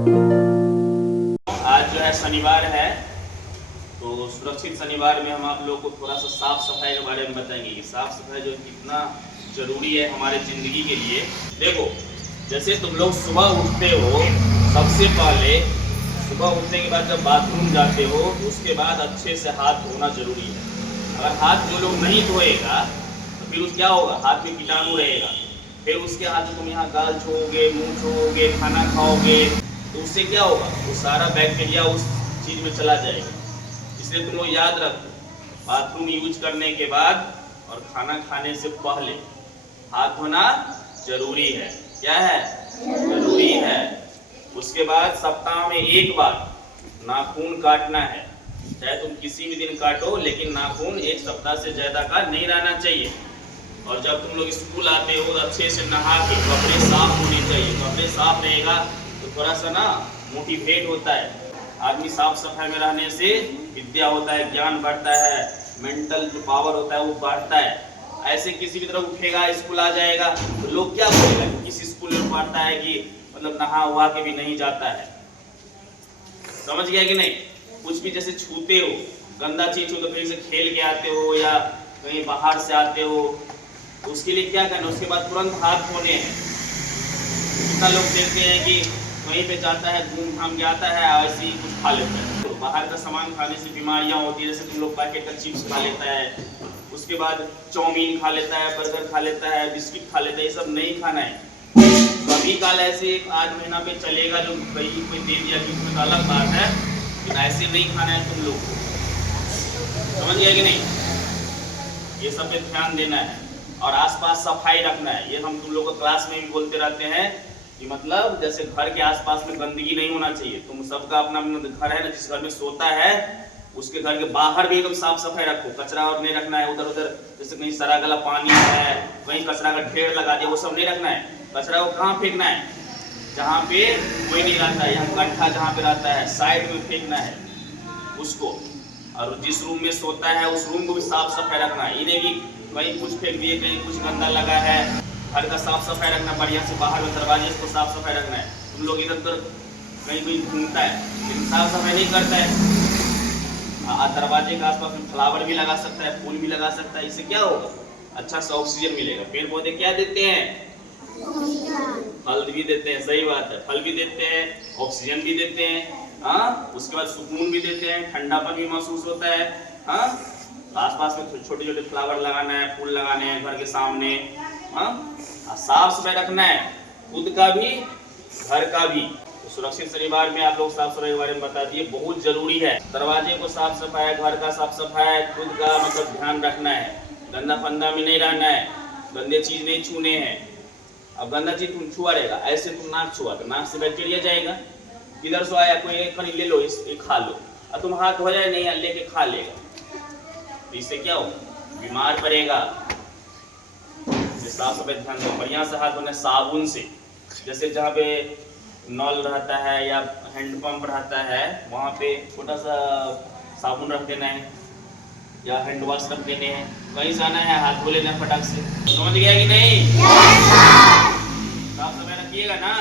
आज जो है शनिवार है, तो सुरक्षित शनिवार में हम आप लोगों को थोड़ा सा साफ सफाई के बारे में बताएंगे कि साफ सफाई जो कितना जरूरी है हमारे जिंदगी के लिए। देखो, जैसे तुम लोग सुबह उठते हो, सबसे पहले सुबह उठने के बाद जब बाथरूम जाते हो तो उसके बाद अच्छे से हाथ धोना जरूरी है। अगर हाथ जो लोग नहीं धोएगा तो फिर क्या होगा, हाथ में कीटाणु रहेगा, फिर उसके हाथ में तुम यहाँ गाल छुओगे, मुंह छुओगे, खाना खाओगे, तो उससे क्या होगा, वो सारा बैक्टीरिया उस चीज में चला जाएगा। इसलिए तुम लोग याद रखो, बाथरूम यूज करने के बाद और खाना खाने से पहले हाथ धोना जरूरी है। क्या है? जरूरी है। उसके बाद सप्ताह में एक बार नाखून काटना है। चाहे तुम किसी भी दिन काटो, लेकिन नाखून एक सप्ताह से ज्यादा का नहीं रहना चाहिए। और जब तुम लोग स्कूल आते हो तो अच्छे से नहा के कपड़े साफ होने चाहिए। कपड़े साफ रहेगा तो थोड़ा सा ना मोटिवेट होता है आदमी। साफ सफाई में रहने से विद्या होता है, ज्ञान बढ़ता है, मेंटल जो पावर होता है वो बढ़ता है। ऐसे किसी भी तरह उठेगा, स्कूल आ जाएगा तो लोग क्या बोलेगा, किसी स्कूल में पढ़ता है कि मतलब नहा हुआ के भी नहीं जाता है। समझ गया कि नहीं? कुछ भी जैसे छूते हो, गंदा चीज हो तो फिर से खेल के आते हो या कहीं बाहर से आते हो, तो उसके लिए क्या करना, उसके बाद तुरंत हाथ धोने हैं। कितना लोग देखते हैं कि कहीं पे जाता है, घूम घाम के आता है, ऐसे ही कुछ खा लेता है। तो बाहर का सामान खाने से बीमारियां होती है। जैसे तुम लोग पैकेट का चिप्स खा लेता है, उसके बाद चाउमीन खा लेता है, बर्गर खा लेता है, बिस्किट खा लेता है, ये सब नहीं खाना है। कभी काल ऐसे एक आध महीना पे चलेगा, जो कहीं कोई दे दिया कि उसमें अलग बात है, लेकिन ऐसे नहीं खाना है तुम लोग को। समझ गया कि नहीं? ये सब पे ध्यान देना है और आसपास सफाई रखना है। ये हम तुम लोग को क्लास में भी बोलते रहते हैं कि मतलब जैसे घर के आसपास में गंदगी नहीं होना चाहिए। तुम सबका अपना अपना घर है ना, जिस घर में सोता है उसके घर के बाहर भी एकदम साफ सफाई रखो। कचरा और नहीं रखना है उधर उधर, जैसे कहीं सड़ा गला पानी है, कहीं कचरा का ढेर लगा दिया, वो सब नहीं रखना है। कचरा को कहाँ फेंकना है? जहाँ पे कोई नहीं रहता है, यहाँ गड्ढा जहाँ पे रहता है साइड में फेंकना है उसको। और जिस रूम में सोता है उस रूम को भी साफ सफाई रखना है। इन्हें भी कहीं कुछ फेंक दिए, कहीं कुछ गंदा लगा है, घर का साफ सफाई रखना बढ़िया से। बाहर में दरवाजे को साफ सफाई रखना है। तुम लोग इधर उधर कहीं कहीं घूमता है लेकिन साफ सफाई नहीं करता है। दरवाजे के आसपास में फ्लावर भी लगा सकता है, फूल भी लगा सकता है। इससे क्या होगा, अच्छा सा ऑक्सीजन मिलेगा। पेड़ पौधे क्या देते हैं? फल भी देते हैं। सही बात है, फल भी देते हैं, ऑक्सीजन भी देते हैं। हाँ, उसके बाद सुकून भी देते हैं, ठंडापन भी महसूस होता है। हाँ, आसपास में छोटे छोटे फ्लावर लगाना है, फूल लगाने हैं घर के सामने। हाँ, साफ सफाई रखना है, खुद का भी घर का भी। तो सुरक्षित शनिवार में आप लोग साफ सफाई के बारे में बता दिए, बहुत जरूरी है। दरवाजे को साफ सफाई, घर का साफ सफाई, खुद का मतलब ध्यान रखना है। गंदा फंदा में नहीं रहना है, गंदे चीज नहीं छूने हैं। अब गंदा चीज तुम छुआ रहेगा, ऐसे तुम नाक छुआ तो नाक से बैक्टीरिया जाएगा। इधर से आया कोई एक ले लो, इस खा लो, और तुम हाथ धो जाए नहीं, लेके खा लेगा, तो इससे क्या हो, बीमार पड़ेगा। साफ सफाई ध्यान दो, बढ़िया से हाथ धोना साबुन से। जैसे जहाँ पे नल रहता है या हैंडपंप रहता है वहाँ पे छोटा सा साबुन रख देना है या हैंड वॉश रख देने हैं। कहीं जाना है हाथ धो लेना फटाक से। समझ गया कि नहीं? साफ सफाई रखिएगा ना।